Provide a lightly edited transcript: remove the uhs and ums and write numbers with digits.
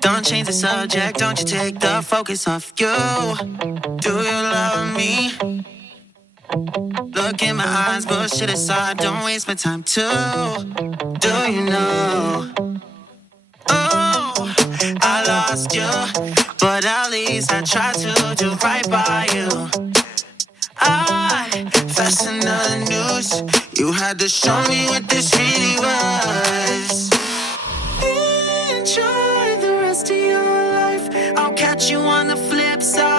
Don't change the subject, don't you take the focus off you. Do you love me? Look in my eyes, bullshit aside, don't waste my time too. Do you know? Oh, I lost you, but at least I tried to do right by you. I fastened the noose, you had to show me what this really was. Enjoy the rest of your life, I'll catch you on the flip side.